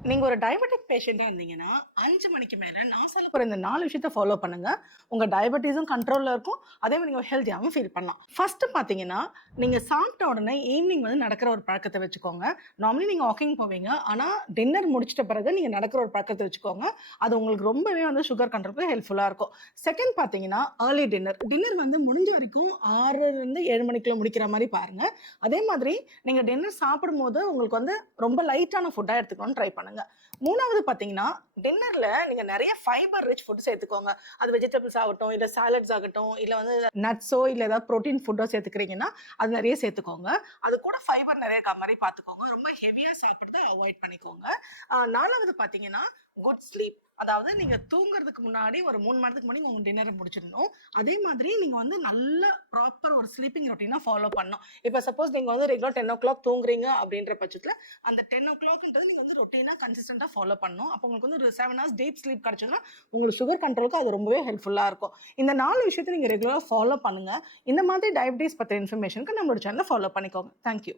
நீங்க ஒரு டயபெட்டிக் பேஷண்டா இருந்தீங்கன்னா, 5 மணிக்கு மேல நான் சொல்லப் போற இந்த 4 விஷயத்த ஃபாலோ பண்ணுங்க. உங்க டயபெட்டிஸும் கண்ட்ரோல்ல இருக்கும். அதே மாரி நீங்க ஹெல்த்தியாவும் ஃபீல் பண்ணலாம். ஃபர்ஸ்ட் பார்த்தீங்கன்னா, நீங்க சாப்பிட்ட உடனே ஈவினிங் வந்து நடக்கிற ஒரு பழக்கத்த வச்சுக்கோங்க. நார்மலி நீங்க வாக்கிங் போவீங்க. ஆனா, டின்னர் முடிச்சிட்ட பிறகு நீங்க நடக்கிற ஒரு பழக்கத்த வச்சுக்கோங்க. அது உங்களுக்கு ரொம்பவே வந்து சுகர் கண்ட்ரோலுக்கு ஹெல்ப்ஃபுல்லா இருக்கும். செகண்ட் பார்த்தீங்கன்னா, ஏர்லி டின்னர். டின்னர் வந்து முடிஞ்ச வரைக்கும் 6:00லிருந்து 7 மணிக்குள்ள முடிக்கிற மாரி பாருங்க. அதே மாதிரி நீங்க டின்னர் சாப்பிடும்போது உங்களுக்கு வந்து ரொம்ப லைட்டான ஃபுட்டா எடுத்துக்கணும்னு ட்ரை பண்ணுங்க. 3வது பார்த்தீங்கன்னா, டின்னர்ல நீங்க நெறைய ஃபைபர் ரிச் ஃபுட் சேர்த்துக்கோங்க. அது வெஜிடபிள்ஸ் ஆகட்டும், இல்ல சாலட்ஸ் ஆகட்டும், இல்ல வந்து நட்ஸோ இல்ல ஏதாவது புரோட்டீன் ஃபுட்டோ சேர்த்துக்கிறீங்கன்னா, அது நெறைய சேர்த்துக்கோங்க. அது கூட ஃபைபர் நெறைய இருக்க மாரி பார்த்துக்கோங்க. ரொம்ப ஹெவியா சாப்பிடுறத அவாய்ட் பண்ணிக்கோங்க. 4வது பார்த்தீங்கன்னா, குட் ஸ்லீப். அதாவது நீங்க தூங்குறதுக்கு முன்னாடி ஒரு 3 மணி நேரத்துக்கு முன்னாடி உங்க டின்னர முடிச்சிடணும். அதே மாதிரி நீங்க வந்து நல்ல ப்ராப்பர் ஒரு ஸ்லீப்பிங் ரொட்டீனா ஃபாலோ பண்ணணும். இப்ப சப்போஸ் நீங்க வந்து ரெகுலரா 10:00 தூங்குறீங்க அப்படின்ற பட்சத்துல, அந்த 10:00ன்றது நீங்க வந்து ரொட்டீனா கன்சிஸ்டன்ட்டா ஃபாலோ பண்ணணும். அப்போ உங்களுக்கு வந்து ஒரு 7 ஹார்ஸ் டீப் ஸ்லீப் கிடைச்சதுன்னா, உங்களுக்கு சுகர் கண்ட்ரோலுக்கு அது ரொம்பவே ஹெல்ப்ஃபுல்லா இருக்கும். இந்த 4 விஷயத்த நீங்க ரெகுலரா ஃபாலோ பண்ணுங்க. இந்த மாதிரி டயபிட்டிஸ் பத்தின இன்ஃபர்மேஷனுக்கு நம்மளோட சேனல ஃபாலோ பண்ணிக்கோங்க. Thank you.